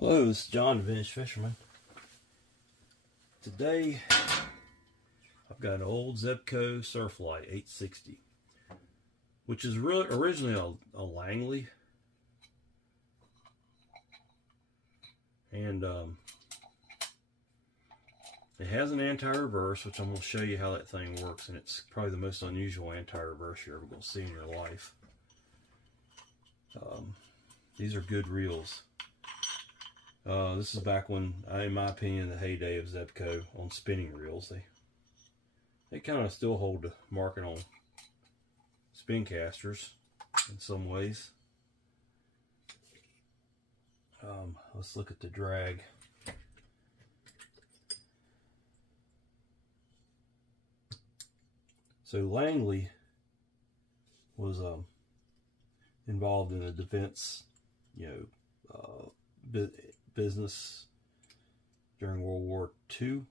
Hello, this is John, the Vintage Fisherman. Today, I've got an old Zebco Surflite 860, which is originally a Langley, and it has an anti-reverse, which I'm going to show you how that thing works, and it's probably the most unusual anti-reverse you're ever going to see in your life. These are good reels. This is back when, in my opinion, the heyday of Zebco on spinning reels. They kind of still hold the market on spin casters in some ways. Let's look at the drag. So Langley was involved in the defense, business during World War II,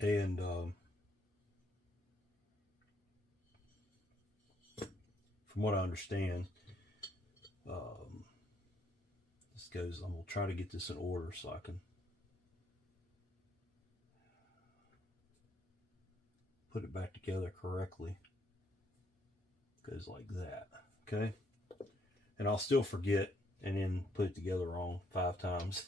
and from what I understand, this goes. I'm gonna try to get this in order so I can put it back together correctly. Goes like that, okay? And I'll still forget and then put it together wrong 5 times.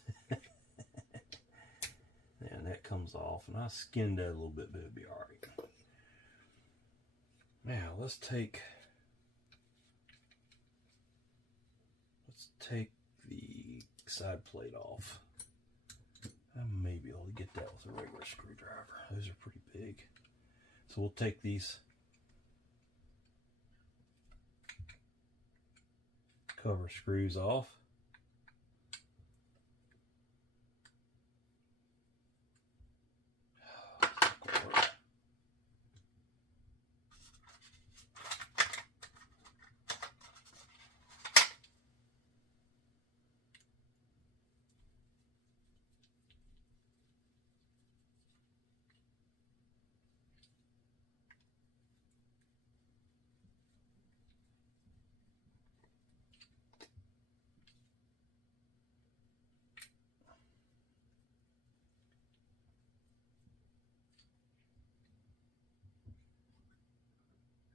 And that comes off, and I skinned that a little bit, but it'll be all right. Now let's take the side plate off. I may be able to get that with a regular screwdriver. Those are pretty big. So we'll take these cover screws off.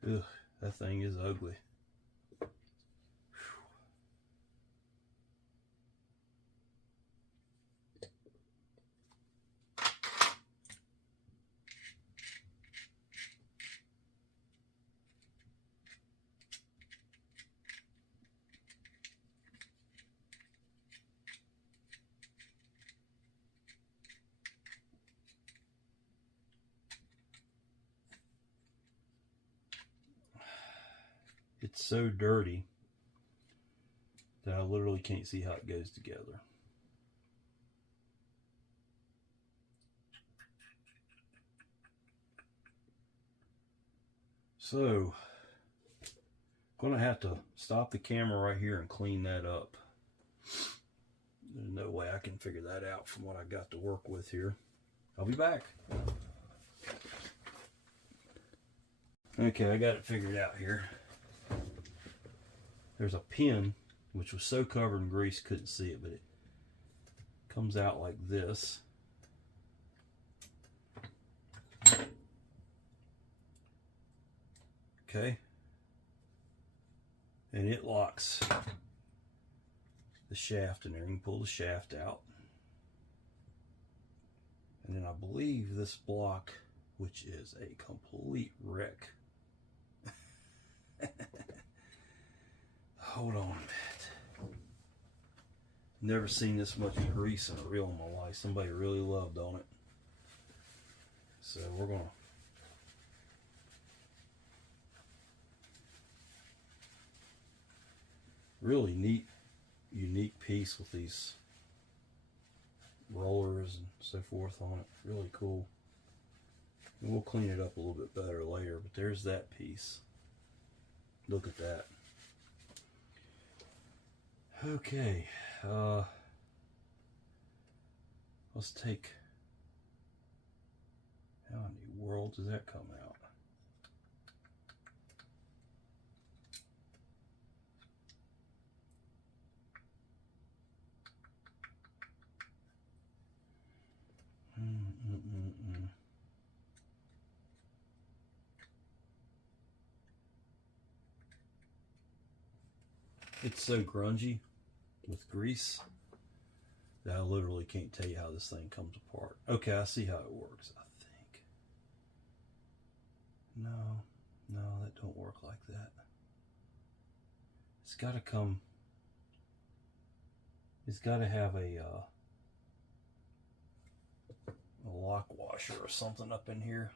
Ugh, that thing is ugly. It's so dirty that I literally can't see how it goes together. So, I'm gonna have to stop the camera right here and clean that up. There's no way I can figure that out from what I got to work with here. I'll be back. Okay, I got it figured out here. There's a pin, which was so covered in grease couldn't see it, but it comes out like this. Okay. And it locks the shaft in there. You can pull the shaft out. And then I believe this block, which is a complete wreck. Hold on a minute. Never seen this much grease in a reel in my life. Somebody really loved on it. So we're gonna really neat, unique piece with these rollers and so forth on it. Really cool. And we'll clean it up a little bit better later, but there's that piece. Look at that. Okay, let's take, how in the world does that come out? It's so grungy with grease that I literally can't tell you how this thing comes apart. Okay, I see how it works, I think. No, that don't work like that. It's got to come, it's got to have a lock washer or something up in here.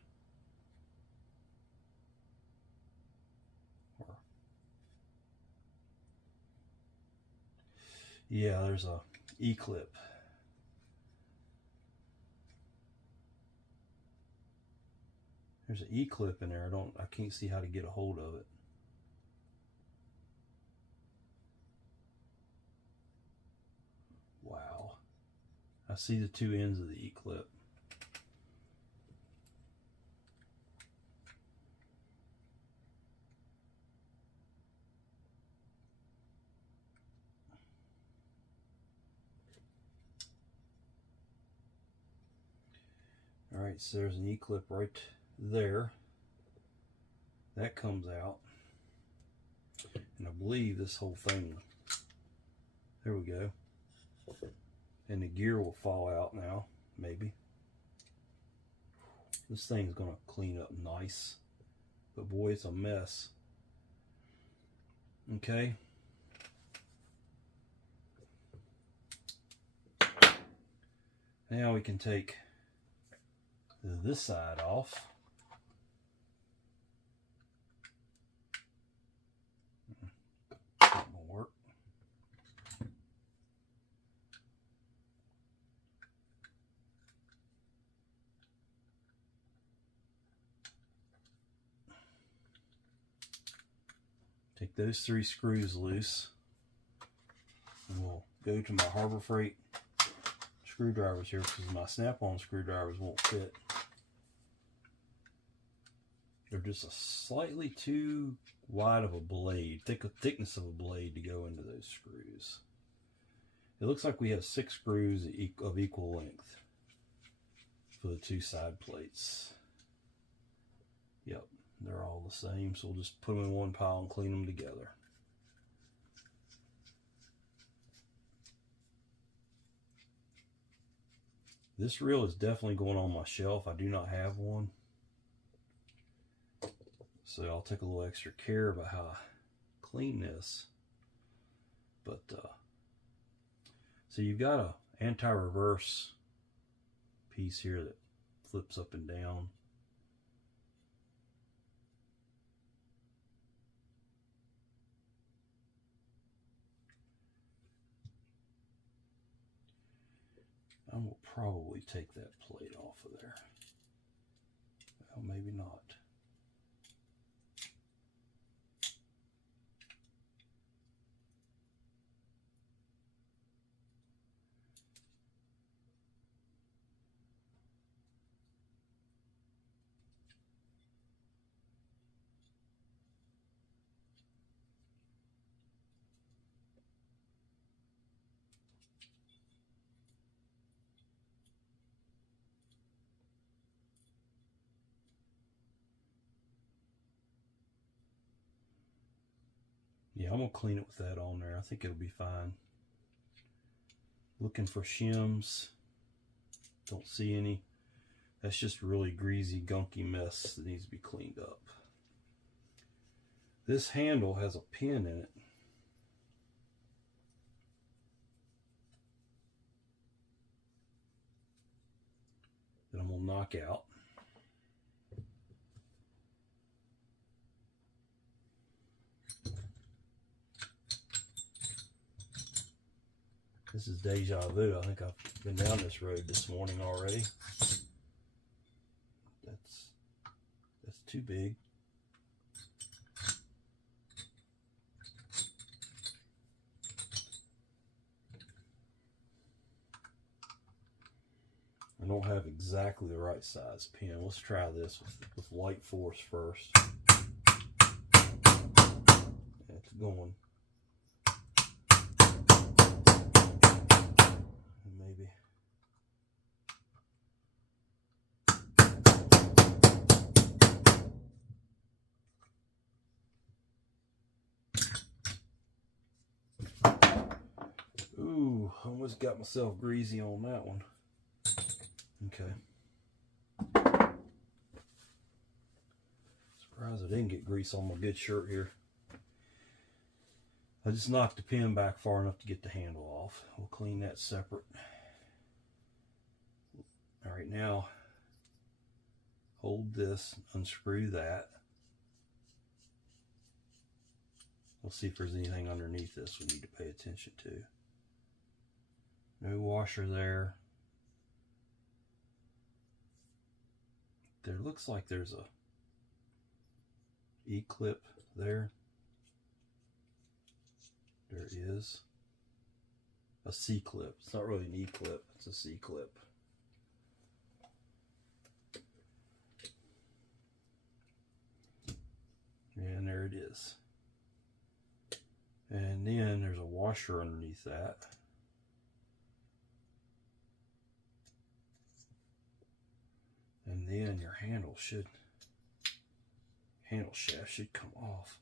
Yeah, there's a E-clip. There's an E-clip in there. I can't see how to get a hold of it. Wow. I see the two ends of the E-clip. Alright, so there's an E-clip right there. That comes out. And I believe this whole thing, there we go. And the gear will fall out now, maybe. This thing's gonna clean up nice. But boy, it's a mess. Okay. Now we can take this side off. That won't work. Take those 3 screws loose. And we'll go to my Harbor Freight screwdrivers here because my snap-on screwdrivers won't fit. They're just a slightly too wide of a blade, thickness of a blade to go into those screws. It looks like we have 6 screws of equal length for the 2 side plates. Yep, they're all the same, so we'll just put them in one pile and clean them together. This reel is definitely going on my shelf. I do not have one. So I'll take a little extra care about how I clean this. But, so you've got a anti-reverse piece here that flips up and down. I will probably take that plate off of there. Well, maybe not. Yeah, I'm going to clean it with that on there. I think it'll be fine. Looking for shims. Don't see any. That's just really greasy, gunky mess that needs to be cleaned up. This handle has a pin in it. That I'm going to knock out. This is deja vu. I think I've been down this road this morning already. That's too big. I don't have exactly the right size pin. Let's try this with light force first. Yeah, it's going. Maybe. almost got myself greasy on that one. Okay. Surprised I didn't get grease on my good shirt here. I just knocked the pin back far enough to get the handle off. We'll clean that separate. All right, now hold this, unscrew that. We'll see if there's anything underneath this we need to pay attention to. No washer there. There looks like there's a E-clip there. There is a C-clip. It's not really an E-clip, it's a C-clip. And there it is. And then there's a washer underneath that. And then your handle shaft should come off.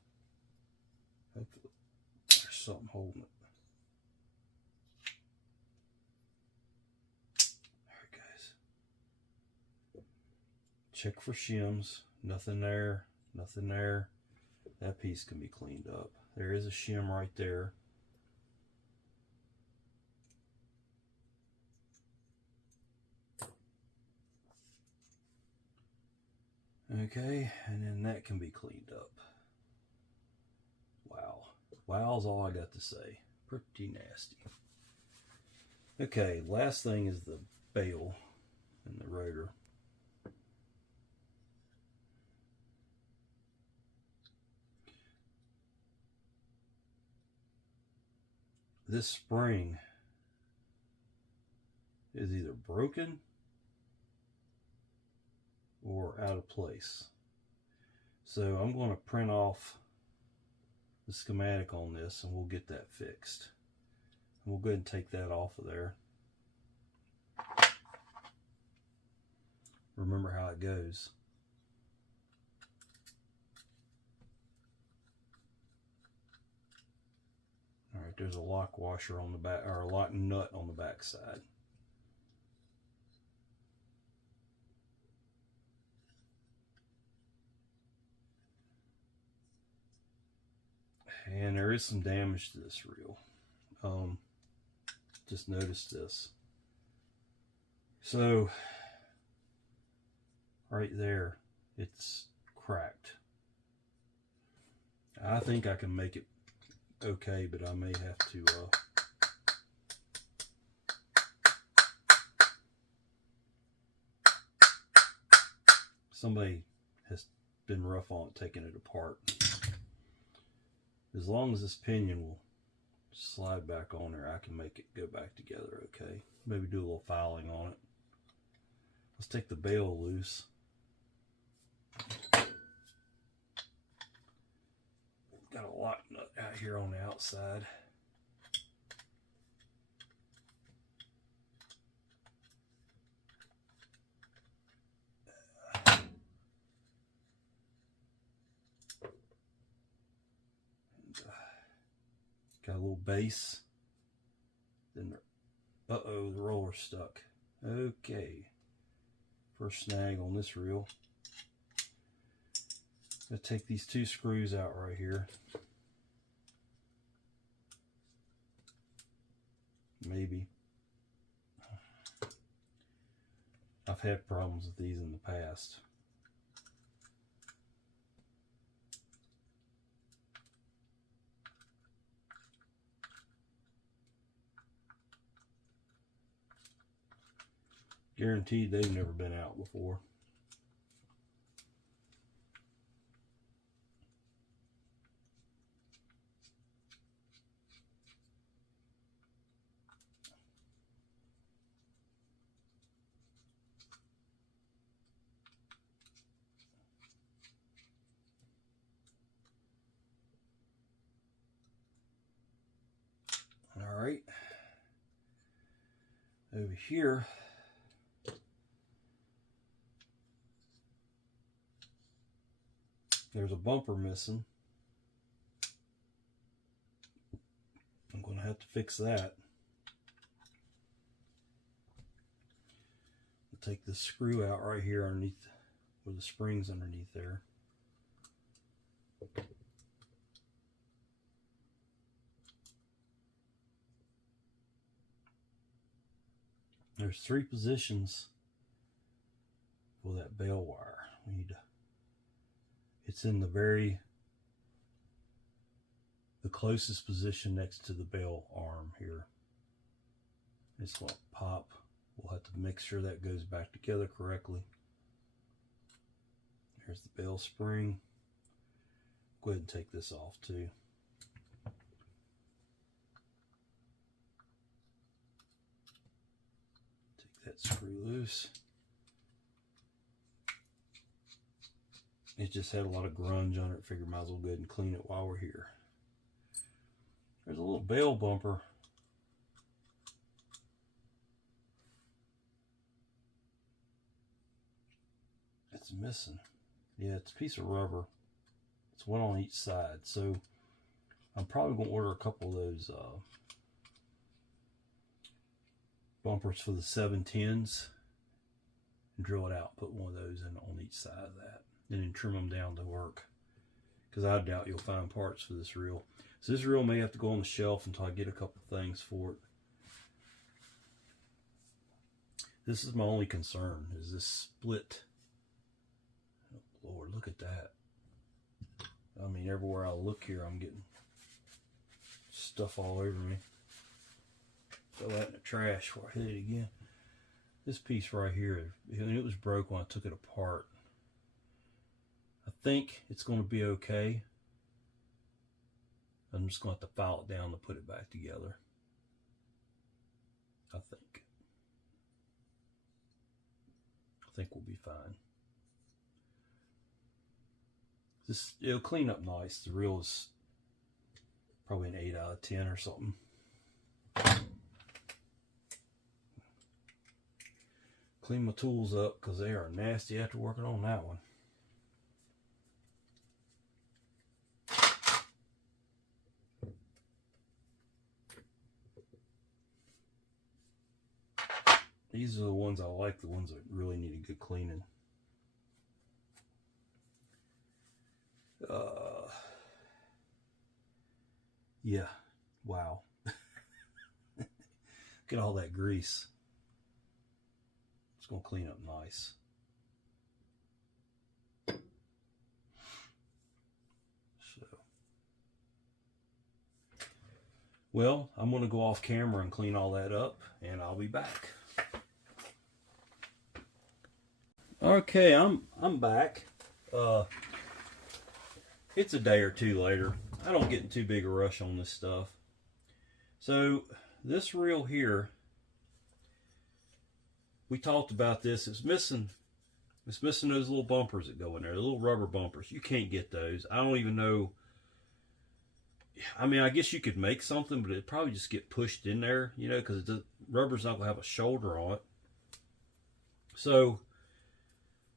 Hopefully there's something holding it. Alright guys. Check for shims. Nothing there. Nothing there. That piece can be cleaned up. There is a shim right there. Okay, and then that can be cleaned up. Wow. Wow's all I got to say. Pretty nasty. Okay, last thing is the bail and the rotor. This spring is either broken or out of place. So I'm going to print off the schematic on this and we'll get that fixed. And we'll go ahead and take that off of there. Remember how it goes. Alright, there's a lock washer on the back, or a lock nut on the back side. And there is some damage to this reel. Just noticed this. So, right there, it's cracked. I think I can make it okay, but I may have to somebody has been rough on it, taking it apart. As long as this pinion will slide back on there, I can make it go back together okay. Maybe do a little filing on it. Let's take the bail loose. Got a lock nut out here on the outside. Got a little base. Then uh-oh, the roller's stuck. Okay. First snag on this reel. Gonna take these two screws out right here. Maybe. I've had problems with these in the past. Guaranteed they've never been out before. All right. Over here, there's a bumper missing. I'm going to have to fix that. take this screw out right here underneath where the spring's underneath there. There's 3 positions for that bale wire. We need to, it's in the closest position next to the bale arm here. It's going to pop. We'll have to make sure that goes back together correctly. There's the bale spring. Go ahead and take this off too. Take that screw loose. It just had a lot of grunge on it. Figured might as well go ahead and clean it while we're here. There's a little bale bumper. It's missing. Yeah, it's a piece of rubber. It's one on each side. So I'm probably going to order a couple of those bumpers for the 710s and drill it out. Put one of those in on each side of that. And then trim them down to work. Because I doubt you'll find parts for this reel. So this reel may have to go on the shelf until I get a couple things for it. This is my only concern, is this split. Oh Lord, look at that. I mean, everywhere I look here, I'm getting stuff all over me. Throw that in the trash before I hit it again. This piece right here, it was broke when I took it apart. I think it's going to be okay. I'm just going to have to file it down to put it back together. I think we'll be fine. It'll clean up nice. The reel is probably an 8 out of 10 or something. Clean my tools up because they are nasty after working on that one. These are the ones I like, the ones that really need a good cleaning. Yeah, wow. Get all that grease. It's going to clean up nice. So, well, I'm going to go off camera and clean all that up, and I'll be back. Okay, I'm back. It's a day or two later. I don't get in too big a rush on this stuff. So this reel here, we talked about this. It's missing those little bumpers that go in there, the little rubber bumpers. You can't get those. I don't even know. I mean, I guess you could make something, but it'd probably just get pushed in there, you know, because the rubber's not going to have a shoulder on it. So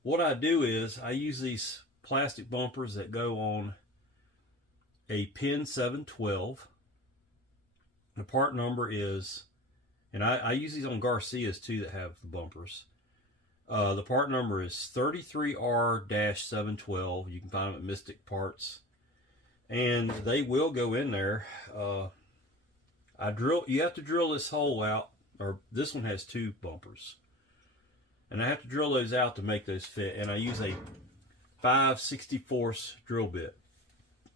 what I do is I use these plastic bumpers that go on a pin 712. The part number is, and I use these on Garcias too that have the bumpers. The part number is 33R-712. You can find them at Mystic Parts. And they will go in there. You have to drill this hole out, or this one has 2 bumpers. And I have to drill those out to make those fit. And I use a 5/64 drill bit.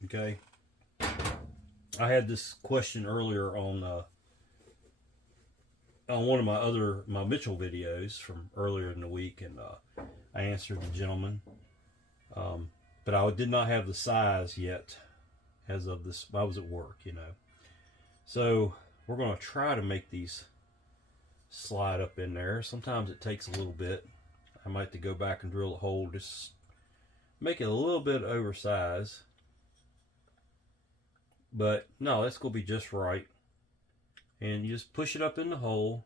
Okay. I had this question earlier on one of my Mitchell videos from earlier in the week, and I answered the gentleman. But I did not have the size yet as of this. I was at work, you know. So we're going to try to make these slide up in there. Sometimes it takes a little bit. I might have to go back and drill a hole, just make it a little bit oversized. But no, that's going to be just right. And you just push it up in the hole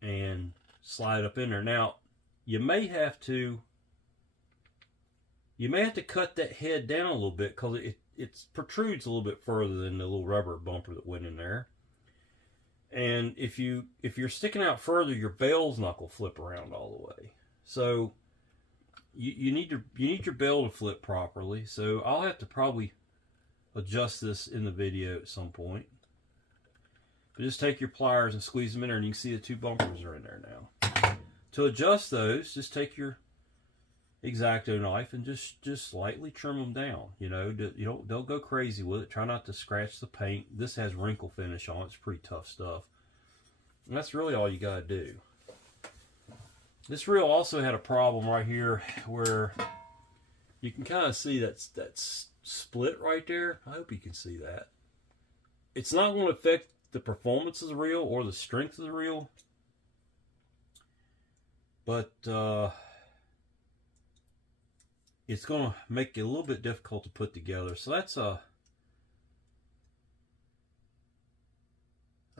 and slide up in there. Now, you may have to cut that head down a little bit because it protrudes a little bit further than the little rubber bumper that went in there. And if you're sticking out further, your bail's not gonna flip around all the way. So you need your bail to flip properly. So I'll have to probably adjust this in the video at some point. But just take your pliers and squeeze them in there, and you can see the two bumpers are in there now. To adjust those, just take your X-Acto knife and just slightly trim them down. You know, don't go crazy with it. Try not to scratch the paint. This has wrinkle finish on it. It's pretty tough stuff. And that's really all you gotta do. This reel also had a problem right here where you can kind of see that's split right there. I hope you can see that. It's not going to affect the performance of the reel or the strength of the reel, but it's going to make it a little bit difficult to put together. So that's a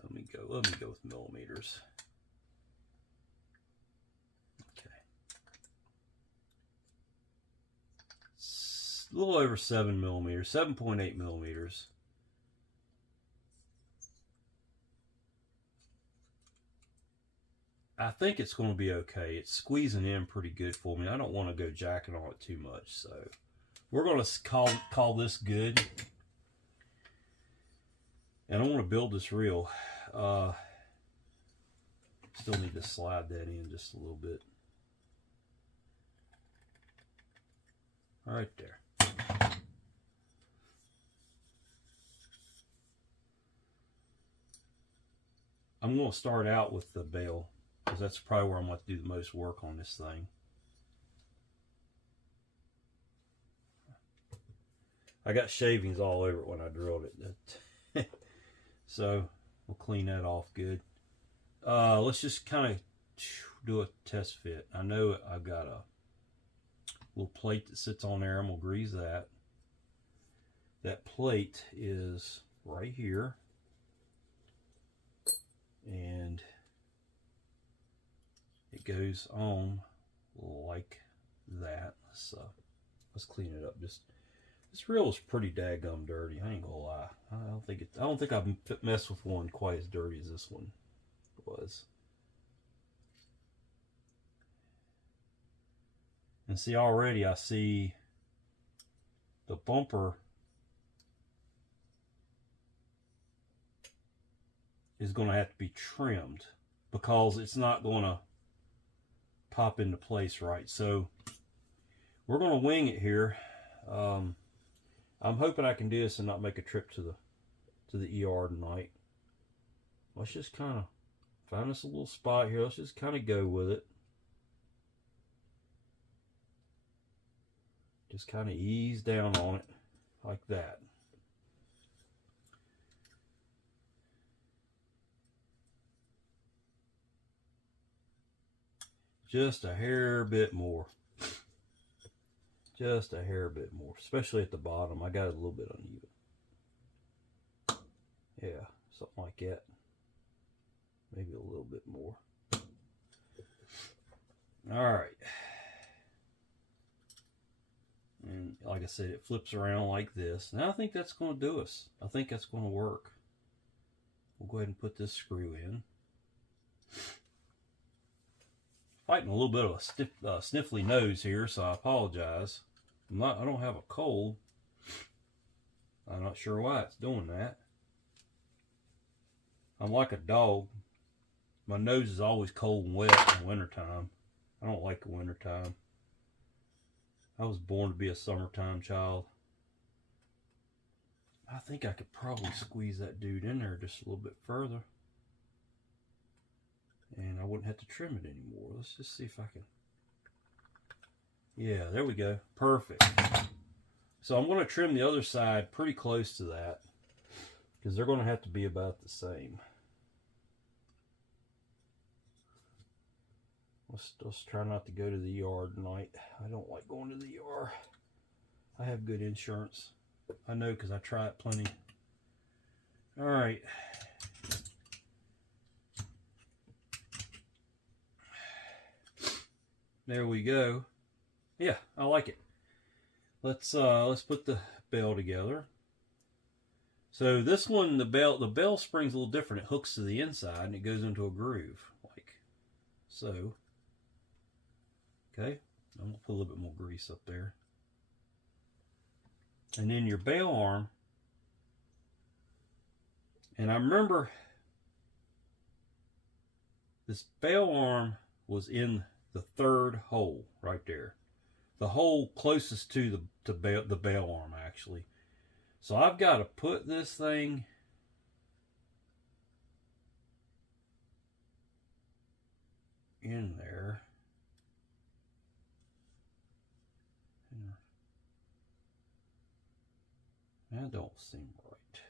let me go with millimeters. Okay, it's a little over 7 millimeters, 7.8 millimeters. I think it's going to be okay. It's squeezing in pretty good for me. I don't want to go jacking on it too much, so we're going to call this good. And I want to build this reel. Still need to slide that in just a little bit. All right there. I'm going to start out with the bail, because that's probably where I'm going to do the most work on this thing. I got shavings all over it when I drilled it. So we'll clean that off good. Let's just kind of do a test fit. I know I've got a little plate that sits on there. I'm going to grease that. That plate is right here. And it goes on like that. Let's clean it up. This reel is pretty daggum dirty. I ain't gonna lie. I don't think I've messed with one quite as dirty as this one was. And see, already I see the bumper is going to have to be trimmed because it's not going to pop into place right. So we're going to wing it here. I'm hoping I can do this and not make a trip to the ER tonight. Let's just kind of find us a little spot here. Let's just kind of go with it. Just kind of ease down on it like that. Just a hair bit more. Just a hair bit more, especially at the bottom. I got it a little bit uneven. Yeah, something like that. Maybe a little bit more. All right. And like I said, it flips around like this. Now I think that's going to do us. I think that's going to work. We'll go ahead and put this screw in. Fighting a little bit of a sniffly nose here, so I apologize. I don't have a cold. I'm not sure why it's doing that. I'm like a dog. My nose is always cold and wet in the wintertime. I don't like the wintertime. I was born to be a summertime child. I think I could probably squeeze that dude in there just a little bit further. And I wouldn't have to trim it anymore. Let's just see if I can. Yeah, there we go. Perfect. So I'm going to trim the other side pretty close to that, because they're going to have to be about the same. Let's try not to go to the ER tonight. I don't like going to the ER. I have good insurance. I know, because I try it plenty. All right. There we go. Yeah, I like it. Let's put the bail together. So this one, the bell spring's a little different. It hooks to the inside and it goes into a groove, like so. Okay, I'm gonna put a little bit more grease up there. And then your bail arm, and I remember this bail arm was in the third hole right there. The hole closest to the bail arm, actually. So I've got to put this thing in there. That don't seem right.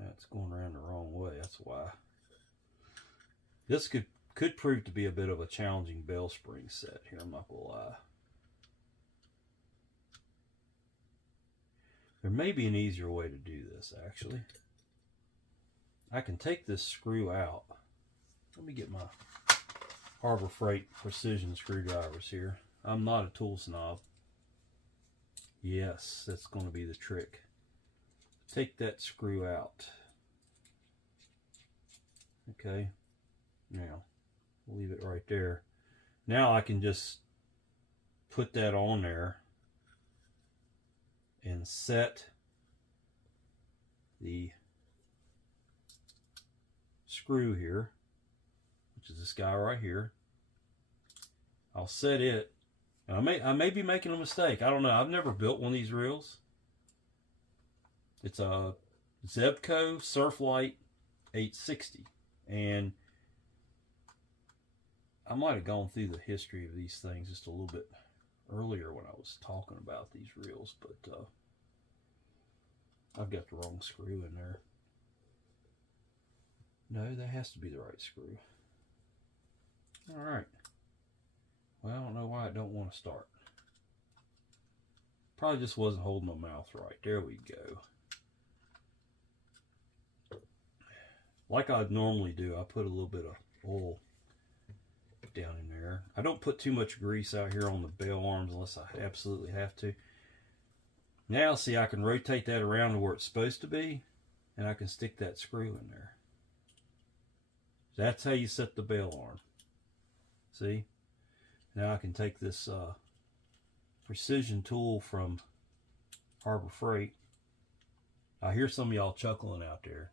That's going around the wrong way, that's why. This could prove to be a bit of a challenging bell spring set here, I'm not gonna lie. There may be an easier way to do this, actually. I can take this screw out. Let me get my Harbor Freight precision screwdrivers here. I'm not a tool snob. Yes, that's going to be the trick. Take that screw out. Okay, now leave it right there. Now I can just put that on there and set the screw here, which is this guy right here. I'll set it. I may be making a mistake. I don't know. I've never built one of these reels. It's a Zebco Surflite 860, and I might have gone through the history of these things just a little bit earlier when I was talking about these reels, but I've got the wrong screw in there. No, that has to be the right screw. All right. Well, I don't know why I don't want to start. Probably just wasn't holding my mouth right. There we go. Like I normally do, I put a little bit of oil down in there. I don't put too much grease out here on the bail arms unless I absolutely have to. Now, see, I can rotate that around to where it's supposed to be, and I can stick that screw in there. That's how you set the bail arm. See? Now I can take this precision tool from Harbor Freight. I hear some of y'all chuckling out there,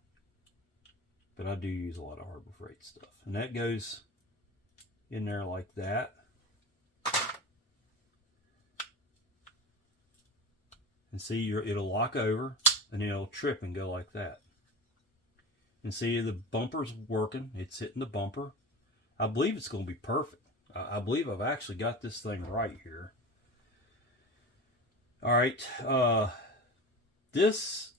but I do use a lot of Harbor Freight stuff. And that goes in there like that. And see, it'll lock over, and then it'll trip and go like that. And see, the bumper's working. It's hitting the bumper. I believe it's going to be perfect. I believe I've actually got this thing right here. All right. This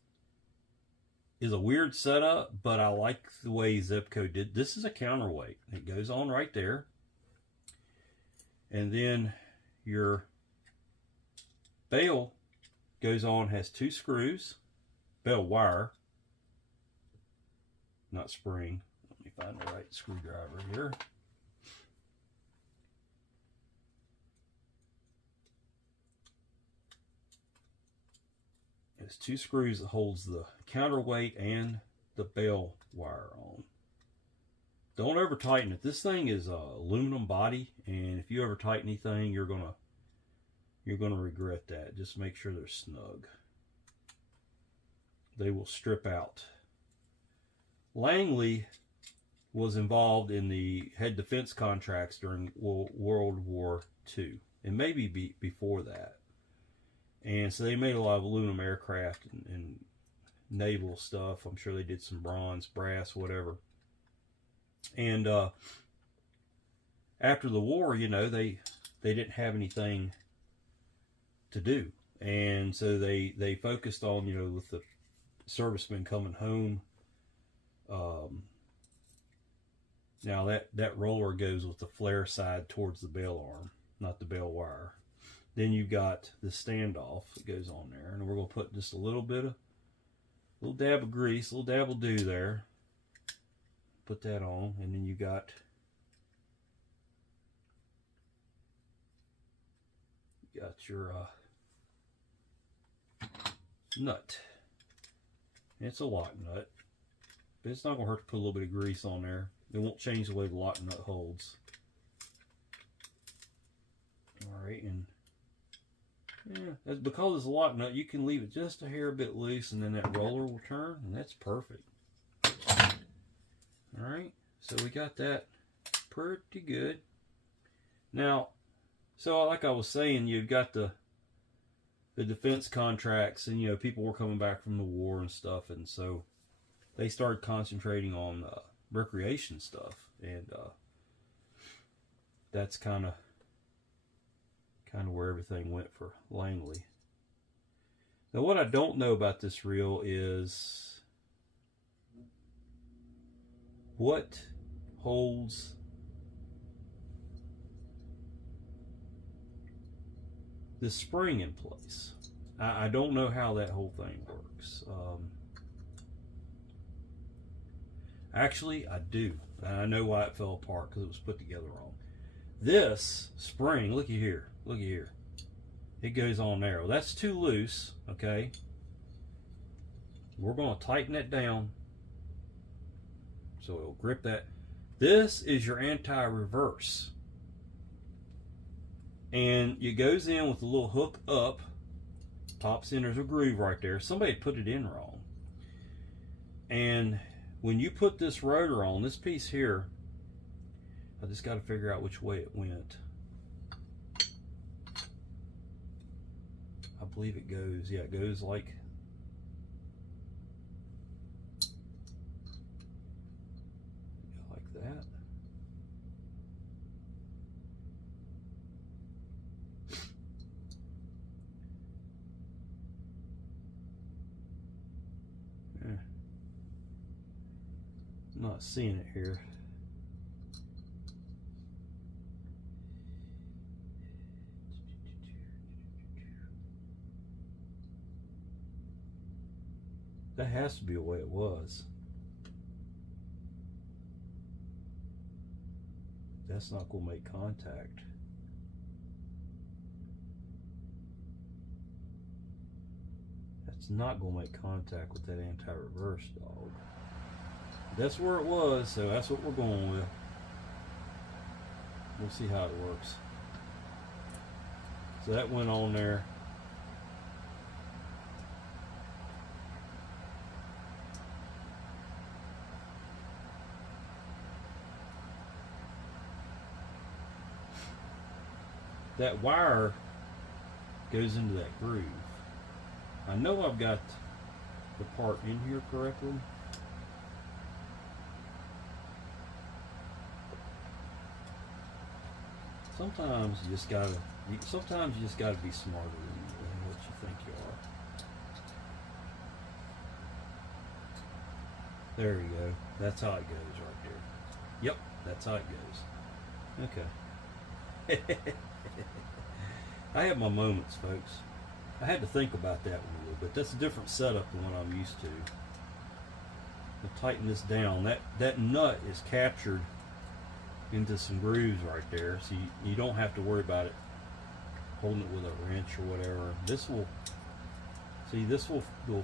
is a weird setup, but I like the way Zebco did. This is a counterweight. It goes on right there. And then your bail goes on, has two screws, bail wire, not spring. Let me find the right screwdriver here. There's two screws that holds the counterweight and the bail wire on. Don't ever tighten it. This thing is a aluminum body, and if you ever tighten anything, you're gonna regret that. Just make sure they're snug. They will strip out. Langley was involved in the head defense contracts during World War II, and maybe before that. And so they made a lot of aluminum aircraft and naval stuff. I'm sure they did some bronze, brass, whatever. And after the war, you know, they didn't have anything to do. And so they focused on, you know, with the servicemen coming home. Now that roller goes with the flare side towards the bail arm, not the bail wire. Then you've got the standoff that goes on there, and we're going to put just a little dab of grease, a little dab will do there. Put that on, and then you got your nut. It's a lock nut, but it's not going to hurt to put a little bit of grease on there. It won't change the way the lock nut holds. Alright, and yeah, that's because it's a lock nut, you can leave it just a hair bit loose and then that roller will turn, and that's perfect. Alright, so we got that pretty good. Now, so like I was saying, you've got the defense contracts, and you know, people were coming back from the war and stuff, and so they started concentrating on recreation stuff, and that's kind of where everything went for Langley. Now, what I don't know about this reel is what holds the spring in place. I don't know how that whole thing works. Actually, I do. And I know why it fell apart, because it was put together wrong. This spring, looky here, it goes on there. Well, that's too loose, okay? We're going to tighten that down so it'll grip that. This is your anti-reverse. And it goes in with a little hook up, pops in, there's a groove right there. Somebody put it in wrong. And when you put this rotor on, this piece here, I just got to figure out which way it went. I believe it goes, yeah, it goes like that. I'm not seeing it here. That has to be the way it was. That's not going to make contact. That's not going to make contact with that anti-reverse, dog. That's where it was, so that's what we're going with. We'll see how it works. So that went on there. That wire goes into that groove. I know I've got the part in here correctly. Sometimes you just gotta be smarter than what you think you are. There you go. That's how it goes right there. Yep, that's how it goes. Okay. I have my moments, folks. I had to think about that one a little bit. That's a different setup than what I'm used to. I'll tighten this down. That nut is captured into some grooves right there, so you don't have to worry about it holding it with a wrench or whatever. This will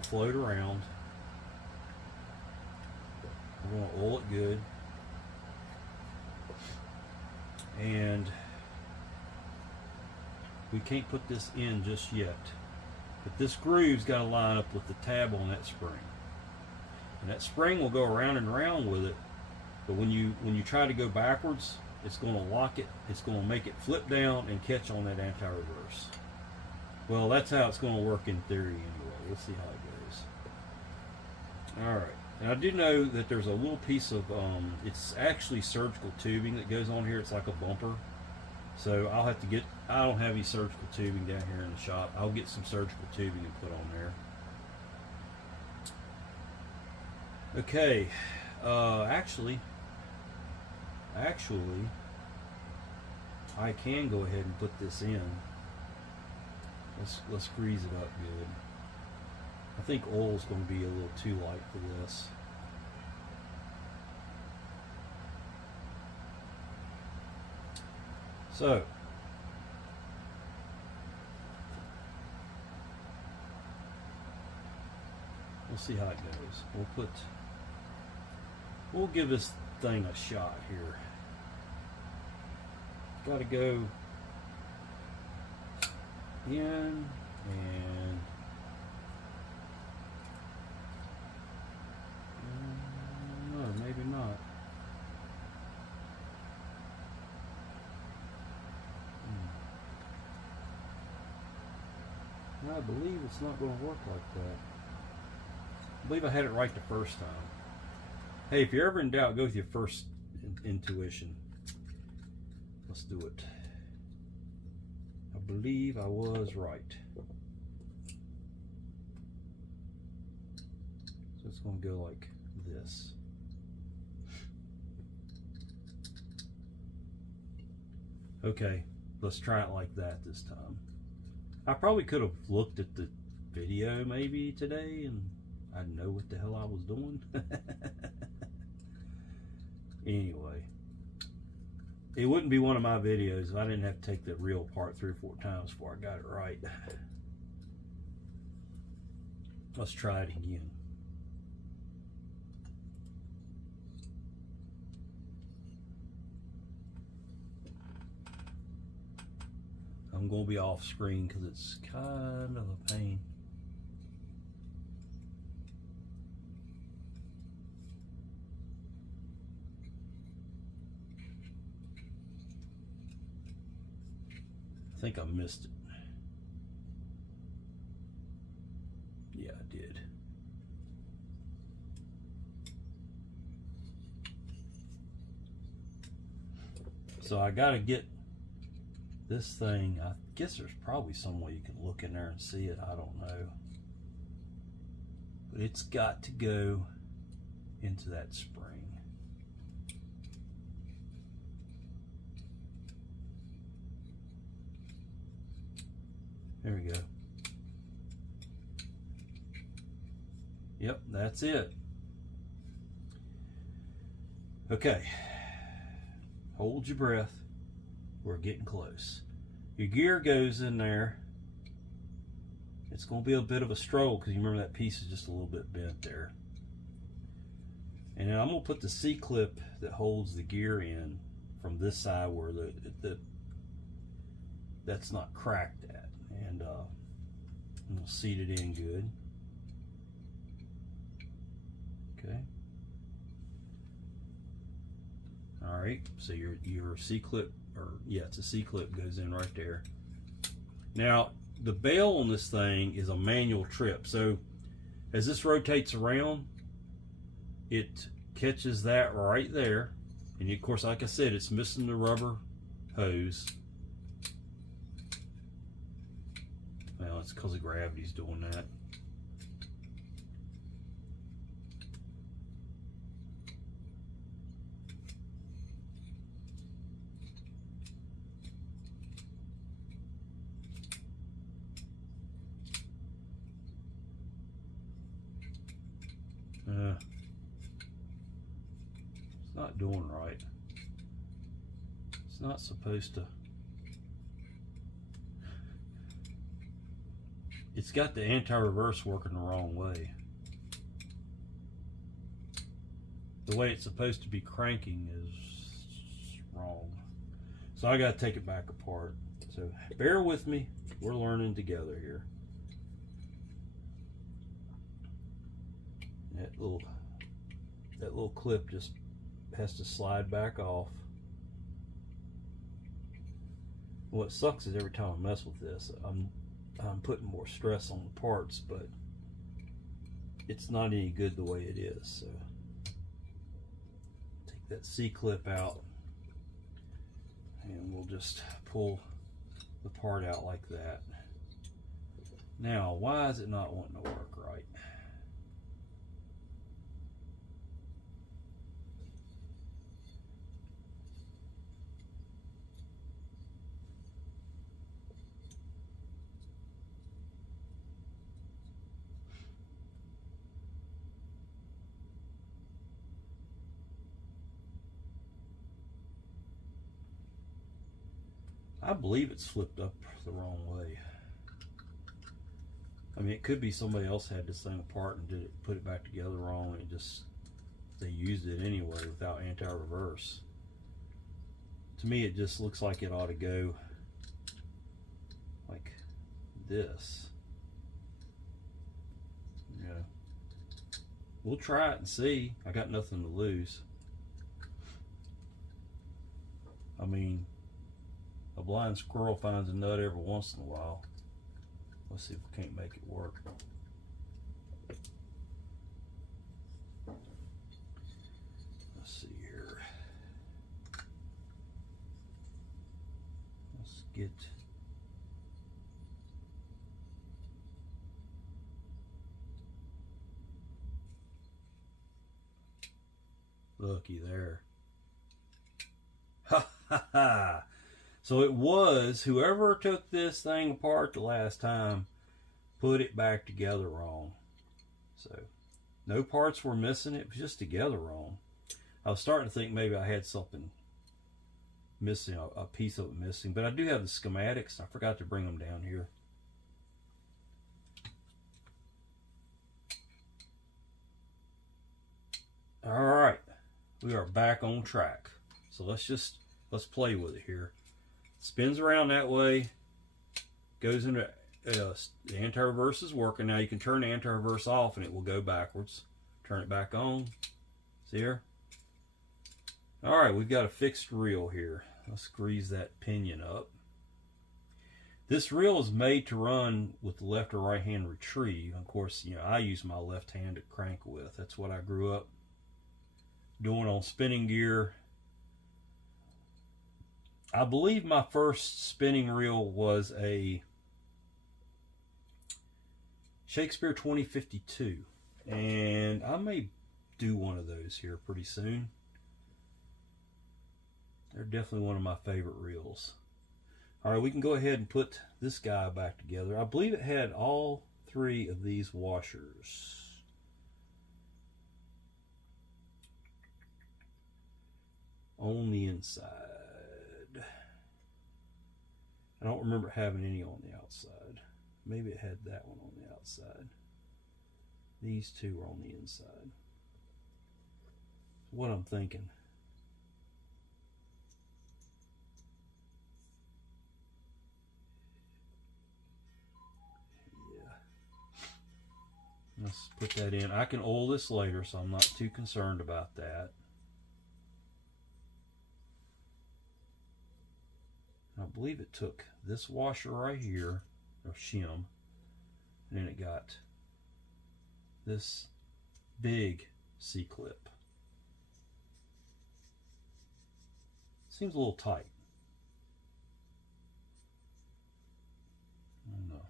float around. We're going to oil it good, and we can't put this in just yet, but this groove's got to line up with the tab on that spring, and that spring will go around and around with it. But when you try to go backwards, it's going to lock it. It's going to make it flip down and catch on that anti-reverse. Well, that's how it's going to work in theory anyway. Let's see how it goes. All right. And I do know that there's a little piece of, it's actually surgical tubing that goes on here. It's like a bumper. So I'll have to get, I don't have any surgical tubing down here in the shop. I'll get some surgical tubing and put on there. Okay. Actually, I can go ahead and put this in. Let's grease it up good. I think oil's going to be a little too light for this. So, we'll see how it goes. We'll give this thing a shot here. Got to go in and no, maybe not. I believe it's not going to work like that. I believe I had it right the first time. Hey, if you're ever in doubt, go with your first intuition. Let's do it. I believe I was right. So it's going to go like this. Okay, let's try it like that this time. I probably could have looked at the video maybe today and I'd know what the hell I was doing. Anyway, it wouldn't be one of my videos if I didn't have to take the reel apart 3 or 4 times before I got it right. Let's try it again. I'm going to be off screen because it's kind of a pain. I think I missed it. Yeah, I did. So I got to get this thing. I guess there's probably some way you can look in there and see it. I don't know. But it's got to go into that spring. There we go. Yep, that's it. Okay. Hold your breath. We're getting close. Your gear goes in there. It's going to be a bit of a struggle because you remember that piece is just a little bit bent there. And then I'm going to put the C-clip that holds the gear in from this side where that's not cracked at. And we'll seat it in good. Okay. All right, so your C-clip, or yeah, it's a C-clip, goes in right there. Now, the bail on this thing is a manual trip. So as this rotates around, it catches that right there. And of course, like I said, it's missing the rubber hose. Well, it's because of gravity's doing that. It's not doing right. It's not supposed to. It's got the anti-reverse working the wrong way. The way it's supposed to be cranking is wrong. So I got to take it back apart. So bear with me. We're learning together here. That little clip just has to slide back off. What sucks is every time I mess with this, I'm putting more stress on the parts, but it's not any good the way it is. So take that C-clip out and we'll just pull the part out like that. Now, why is it not wanting to work right? I believe it's flipped up the wrong way. I mean, it could be somebody else had this thing apart and put it back together wrong, and they used it anyway without anti-reverse. To me, it just looks like it ought to go like this. Yeah. We'll try it and see. I got nothing to lose. I mean, a blind squirrel finds a nut every once in a while. Let's see if we can't make it work. Let's see here. Let's get looky there. Ha ha ha. So it was whoever took this thing apart the last time put it back together wrong. So no parts were missing, it was just together wrong. I was starting to think maybe I had something missing, a piece of it missing, but I do have the schematics. I forgot to bring them down here. All right, we are back on track. So let's play with it here. Spins around that way, goes into the anti-reverse is working. Now you can turn the anti-reverse off and it will go backwards. Turn it back on. See here? All right, we've got a fixed reel here. Let's grease that pinion up. This reel is made to run with the left or right hand retrieve. Of course, you know, I use my left hand to crank with. That's what I grew up doing on spinning gear. I believe my first spinning reel was a Shakespeare 2052, and I may do one of those here pretty soon. They're definitely one of my favorite reels. All right, we can go ahead and put this guy back together. I believe it had all three of these washers. On the inside. I don't remember having any on the outside. Maybe it had that one on the outside. These two are on the inside. What I'm thinking. Yeah. Let's put that in. I can oil this later, so I'm not too concerned about that. I believe it took this washer right here, or shim, and then it got this big C-clip. Seems a little tight. I don't know.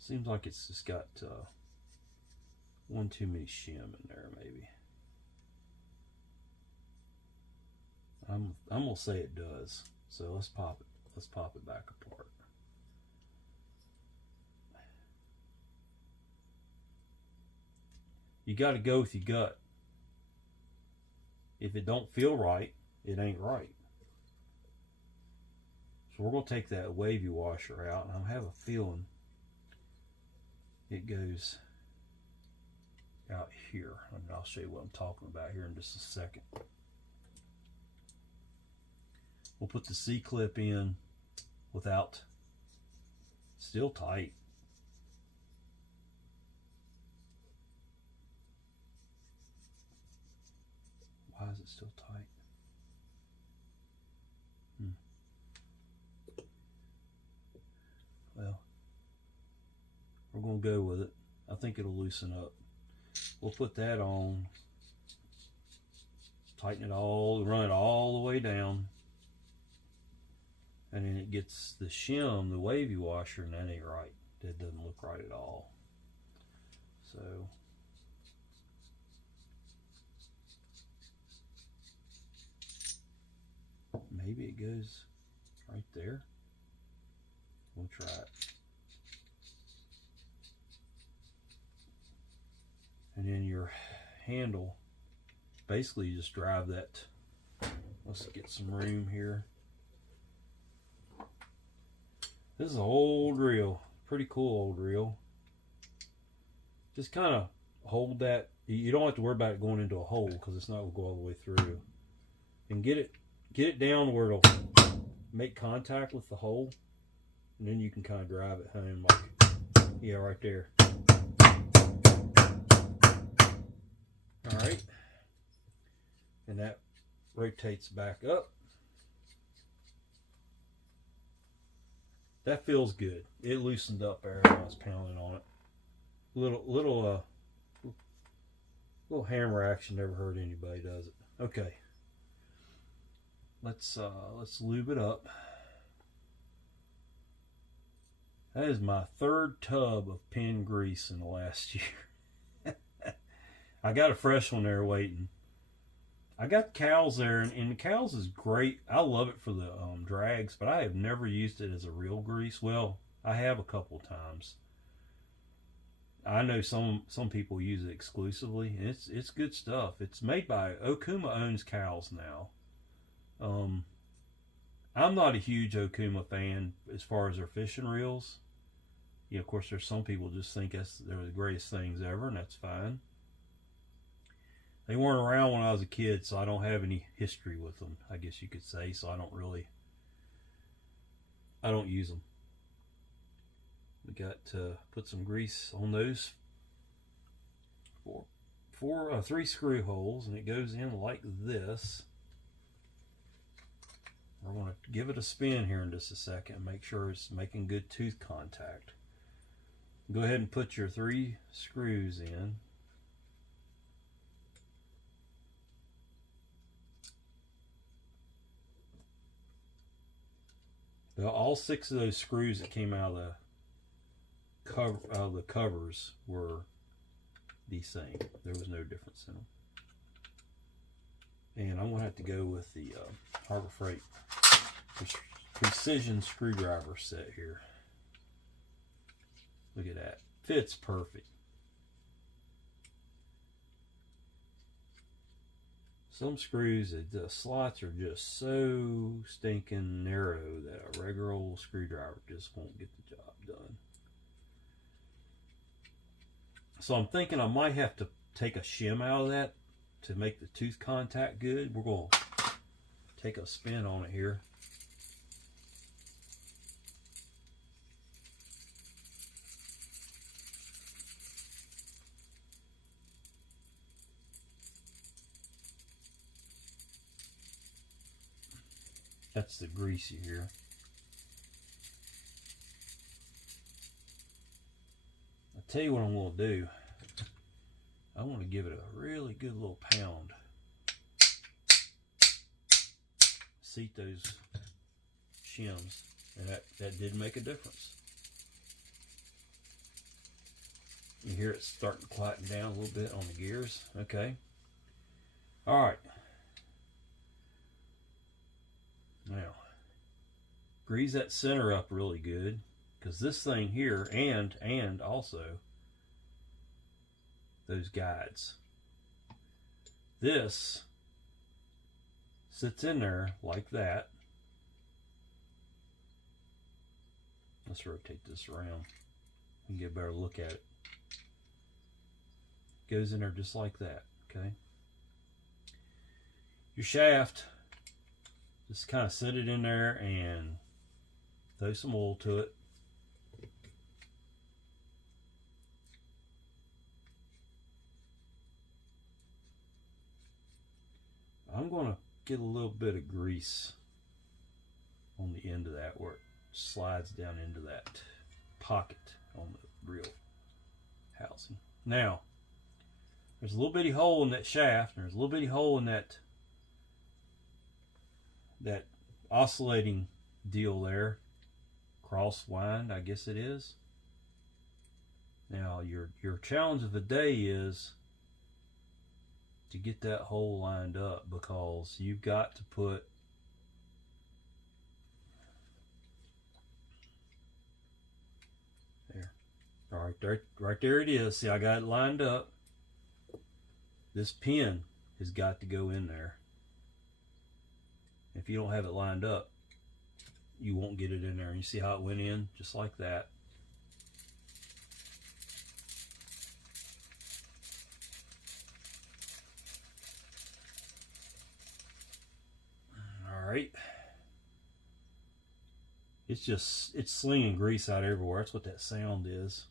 Seems like it's just got one too many shim in there, maybe. I'm gonna say it does. So let's pop it. Let's pop it back apart. You got to go with your gut. If it don't feel right, it ain't right. So we're gonna take that wavy washer out, and I have a feeling it goes out here. And I'll show you what I'm talking about here in just a second. We'll put the C-clip in without, still tight. Why is it still tight? Well, we're going to go with it. I think it'll loosen up. We'll put that on, tighten it all, run it all the way down. And then it gets the shim, the wavy washer, and that ain't right. That doesn't look right at all. So maybe it goes right there. We'll try it. And then your handle, basically you just drive that. Let's get some room here. This is an old reel. Pretty cool old reel. Just kind of hold that. You don't have to worry about it going into a hole because it's not going to go all the way through. And get it down where it'll make contact with the hole. And then you can kind of drive it home like, yeah, right there. Alright. And that rotates back up. That feels good. It loosened up there when I was pounding on it. Little hammer action never hurt anybody, does it? Okay. Let's lube it up. That is my third tub of pin grease in the last year. I got a fresh one there waiting. I got Cowls there, and the Cowls is great. I love it for the drags, but I have never used it as a real grease. Well, I have a couple times. I know some people use it exclusively, and it's good stuff. It's made by Okuma owns Cowls now. I'm not a huge Okuma fan as far as their fishing reels. Yeah, of course, there's some people just think they're the greatest things ever, and that's fine. They weren't around when I was a kid, so I don't have any history with them, I guess you could say. So I don't use them. We got to put some grease on those 3 screw holes, and it goes in like this. We're going to give it a spin here in just a second and make sure it's making good tooth contact. Go ahead and put your 3 screws in. All 6 of those screws that came out of the covers were the same. There was no difference in them. And I'm going to have to go with the Harbor Freight precision screwdriver set here. Look at that. Fits perfect. Some screws, the slots are just so stinking narrow that a regular old screwdriver just won't get the job done. So I'm thinking I might have to take a shim out of that to make the tooth contact good. We're going to take a spin on it here. That's the greasy here. I'll tell you what I'm going to do. I want to give it a really good little pound. Seat those shims, and that did make a difference. You hear it starting to quieten down a little bit on the gears. Okay. All right. Now, grease that center up really good, because this thing here, and also those guides. This sits in there like that. Let's rotate this around and get a better look at it. Goes in there just like that, okay? Your shaft, just kind of set it in there and throw some oil to it. I'm going to get a little bit of grease on the end of that where it slides down into that pocket on the reel housing. Now, there's a little bitty hole in that shaft, and there's a little bitty hole in that oscillating deal there, cross wind, I guess it is. Now your challenge of the day is to get that hole lined up, because you've got to put there. All right, right there it is. See, I got it lined up. This pin has got to go in there. If you don't have it lined up, you won't get it in there. You see how it went in just like that. All right. It's slinging grease out everywhere. That's what that sound is.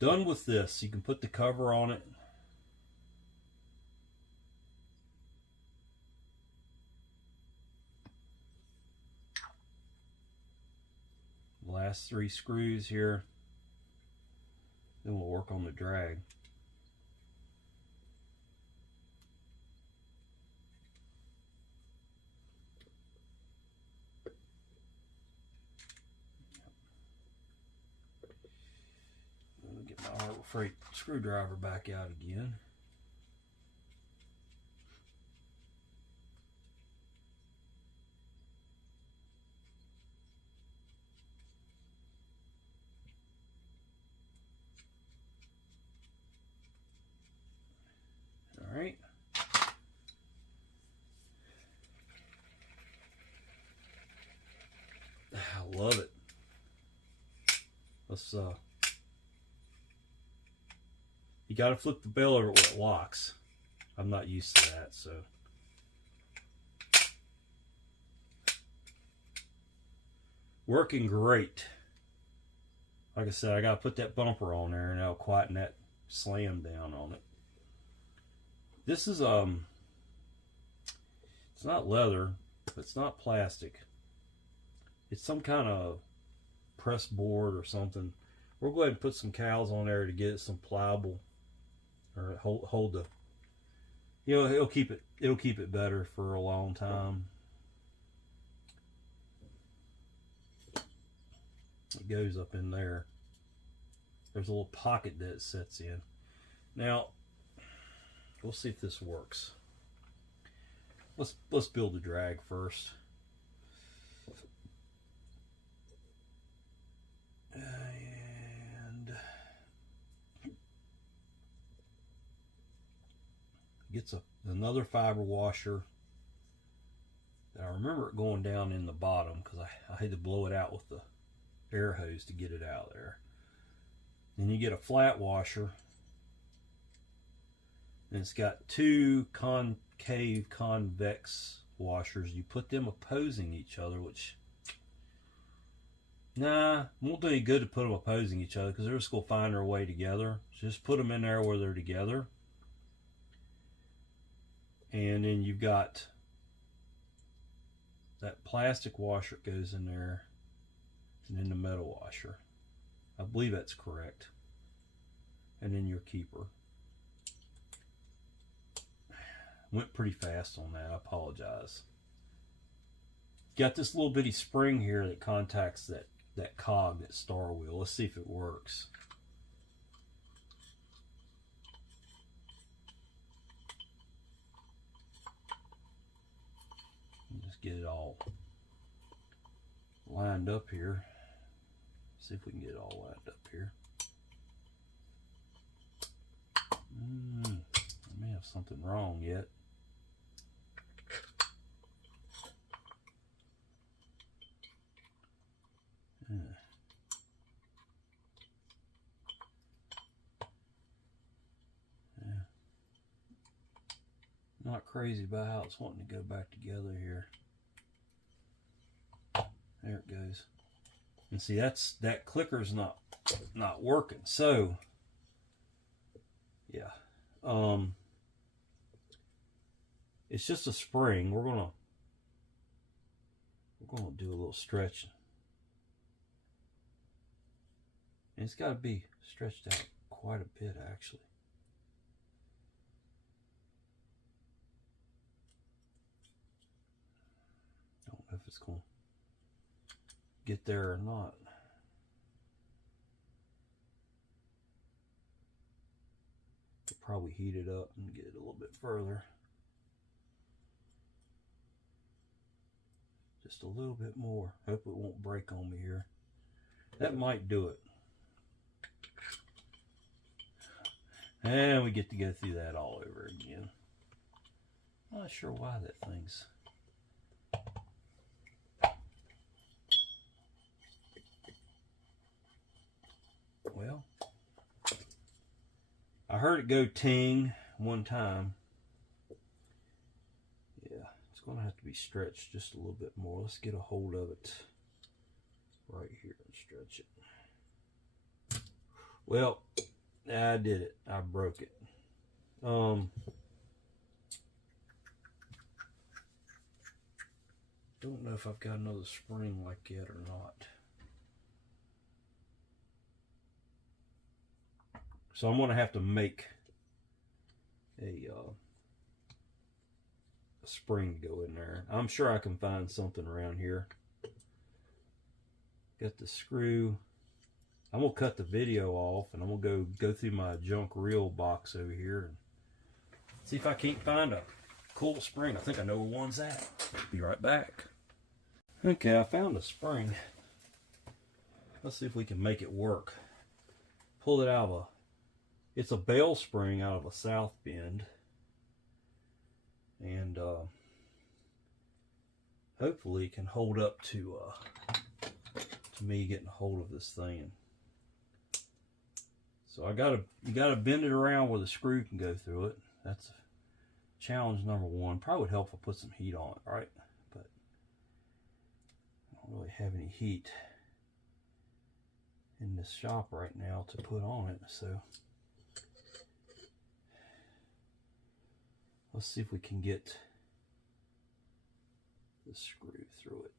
Done with this. You can put the cover on it. Last 3 screws here. Then we'll work on the drag. Let me get my Harbor Freight screwdriver back out again. All right. I love it. Let's you got to flip the bell over when it locks. I'm not used to that, so. Working great. Like I said, I got to put that bumper on there and that'll quieten that slam down on it. This is it's not leather, but it's not plastic. It's some kind of press board or something. We'll go ahead and put some cowls on there to get it some pliable, or hold the, you know, it'll keep it better for a long time. It goes up in there. There's a little pocket that it sets in. Now we'll see if this works. Let's build the drag first. And gets another fiber washer. I remember it going down in the bottom because I had to blow it out with the air hose to get it out there. Then you get a flat washer, and it's got 2 concave convex washers. You put them opposing each other, which, nah, won't do any good to put them opposing each other because they're just going to find their way together. So just put them in there where they're together. And then you've got that plastic washer that goes in there, and then the metal washer. I believe that's correct. And then your keeper. Went pretty fast on that, I apologize. Got this little bitty spring here that contacts that cog, that star wheel. Let's see if it works. Just get it all lined up here. See if we can get it all lined up here. I may have something wrong yet. Not crazy about how it's wanting to go back together here. There it goes. And see, that clicker's not working. So yeah, it's just a spring. We're gonna do a little stretch, and it's got to be stretched out quite a bit actually. Don't know if it's gonna get there or not. Could probably heat it up and get it a little bit further. Just a little bit more. Hope it won't break on me here. That might do it. And we get to go through that all over again. Not sure why that thing's heard it go ting one time. Yeah, it's going to have to be stretched just a little bit more. Let's get a hold of it right here and stretch it. Well, I did it. I broke it. Don't know if I've got another spring like that or not. So I'm going to have to make a spring to go in there. I'm sure I can find something around here. Got the screw. I'm going to cut the video off and I'm going to go through my junk reel box over here and see if I can't find a cool spring. I think I know where one's at. Be right back. Okay, I found a spring. Let's see if we can make it work. Pull it out of it's a bale spring out of a south bend. And hopefully it can hold up to me getting a hold of this thing. So you gotta bend it around where the screw can go through it. That's challenge number one. Probably would help if I put some heat on it, right? But I don't really have any heat in this shop right now to put on it, so let's see if we can get the screw through it.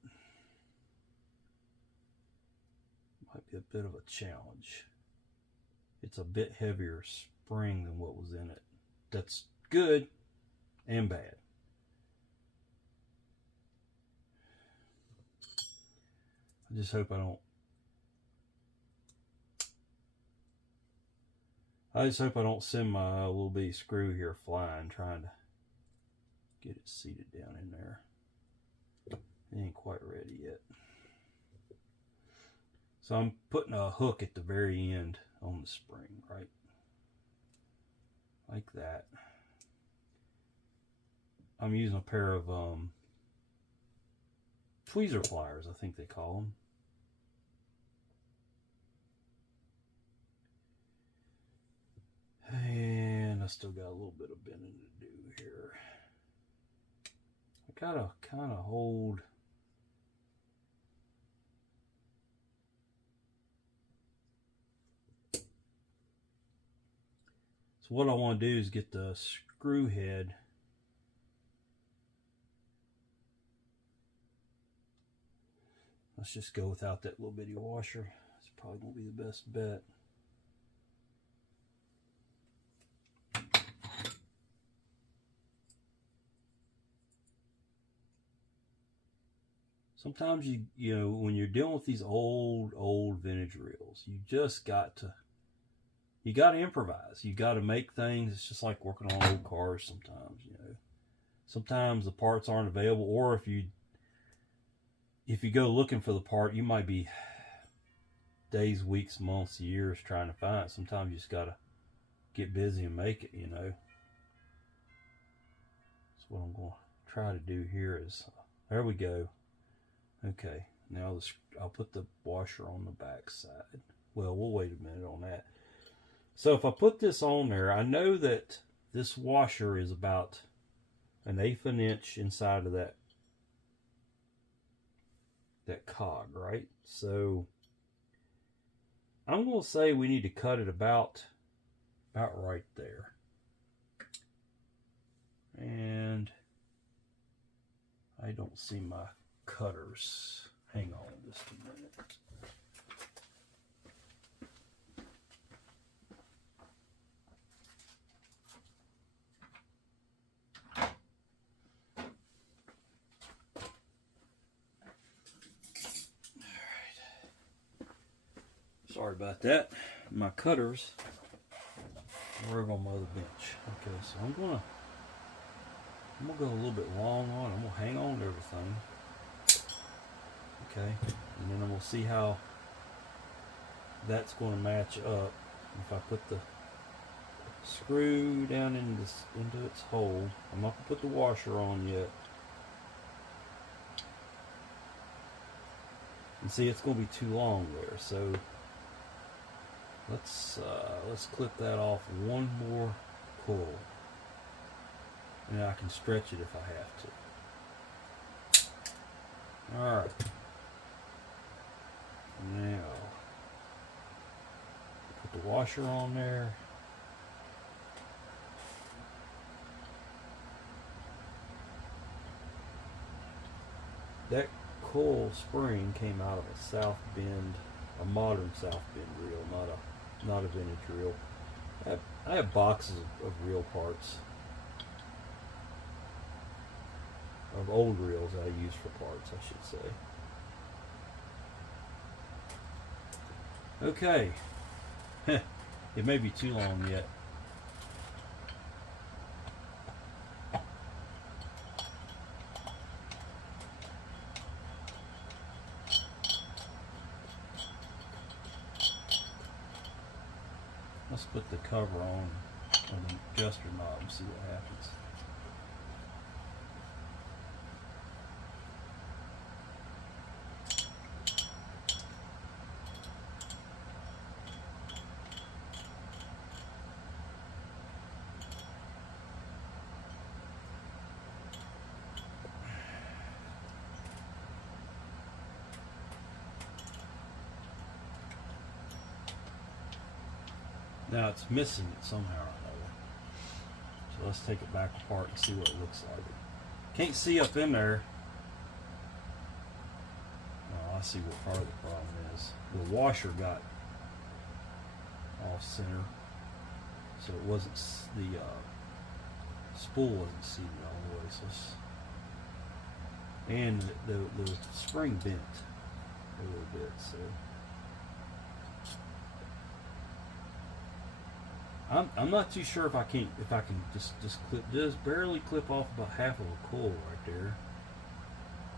Might be a bit of a challenge. It's a bit heavier spring than what was in it. That's good and bad. I just hope I don't send my little bitty screw here flying trying to get it seated down in there. It ain't quite ready yet. So I'm putting a hook at the very end on the spring, right? Like that. I'm using a pair of tweezer pliers, I think they call them. And I still got a little bit of bending to do here. I gotta kind of hold. So what I want to do is get the screw head let's just go without that little bitty washer. It's probably going to be the best bet. Sometimes you know, when you're dealing with these old vintage reels, you just got to improvise. You got to make things. It's just like working on old cars sometimes, you know. Sometimes the parts aren't available, or if you go looking for the part, you might be days, weeks, months, years trying to find it. Sometimes you just got to get busy and make it, you know. So what I'm going to try to do here is, there we go. Okay, now I'll put the washer on the back side. Well, we'll wait a minute on that. So if I put this on there, I know that this washer is about 1/8 of an inch inside of that cog, right? So I'm going to say we need to cut it about right there. And I don't see my cutters. Hang on just a minute. Sorry about that. My cutters were over on my other bench. Okay, so I'm gonna go a little bit long on it. I'm gonna hang on to everything. Okay, and then I'm gonna see how that's gonna match up. If I put the screw down into its hole, I'm not gonna put the washer on yet. And see, it's gonna be too long there, so let's clip that off one more coil, and I can stretch it if I have to. All right. Now put the washer on there. That coil spring came out of a South Bend, a modern South Bend reel, not a vintage reel. I have boxes of reel parts, of old reels that I use for parts, I should say. Okay, it may be too long yet. Let's put the cover on the adjuster knob and see what happens. Now it's missing it somehow or another. So let's take it back apart and see what it looks like. Can't see up in there. Oh, I see what part of the problem is. The washer got off center, so it wasn't, the spool wasn't seated all the way. So and the spring bent a little bit. So I'm not too sure if I can just barely clip off about half of a coil right there.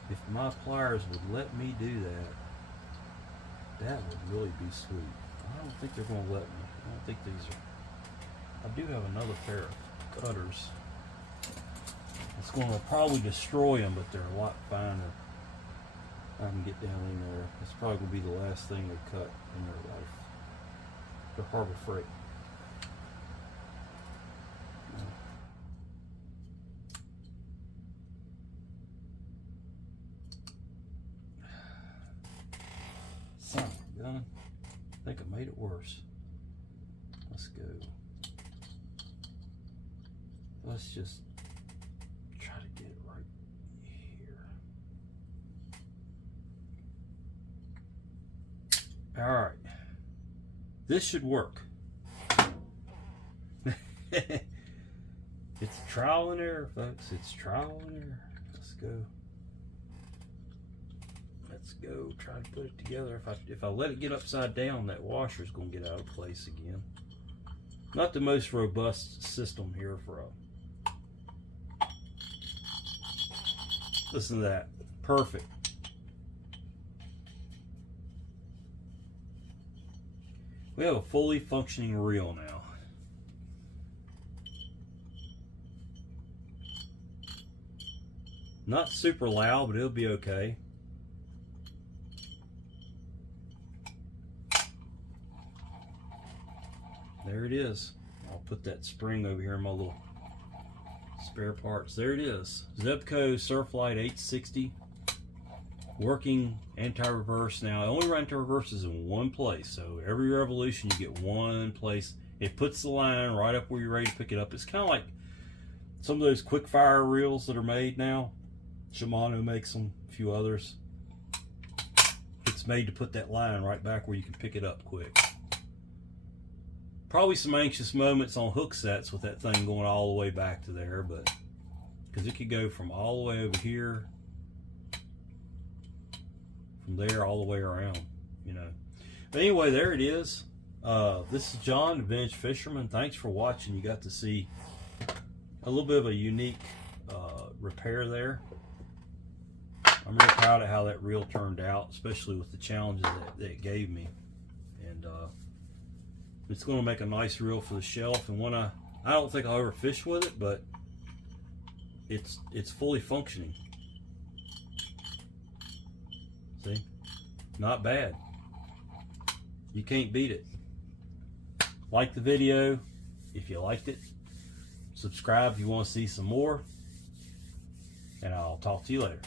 If my pliers would let me do that, that would really be sweet. I don't think they're going to let me. I don't think these are. I do have another pair of cutters. It's going to probably destroy them, but they're a lot finer. I can get down in there. It's probably going to be the last thing they cut in their life. They're Harbor Freight. Son of a gun. I think I made it worse. Let's go. Let's just try to get it right here. All right. This should work. It's trial and error, folks. It's trial and error. Let's go. Let's go. Try to put it together. If I let it get upside down, that washer's gonna get out of place again. Not the most robust system here for a. Listen to that. Perfect. We have a fully functioning reel now. Not super loud, but it'll be okay. There it is. I'll put that spring over here in my little spare parts. There it is. Zebco Surflite 860. Working anti-reverse. Now, I only run anti-reverses in one place. So every revolution you get one place. It puts the line right up where you're ready to pick it up. It's kind of like some of those quick fire reels that are made now. Shimano makes them, a few others. It's made to put that line right back where you can pick it up quick. Probably some anxious moments on hook sets with that thing going all the way back to there, but because it could go from all the way over here, from there all the way around, you know. But anyway, there it is. This is John, the Vintage Fisherman. Thanks for watching. You got to see a little bit of a unique repair there. I'm really proud of how that reel turned out, especially with the challenges that it gave me. And it's going to make a nice reel for the shelf. And when I don't think I'll ever fish with it, but it's fully functioning. See? Not bad. You can't beat it. Like the video if you liked it. Subscribe if you want to see some more. And I'll talk to you later.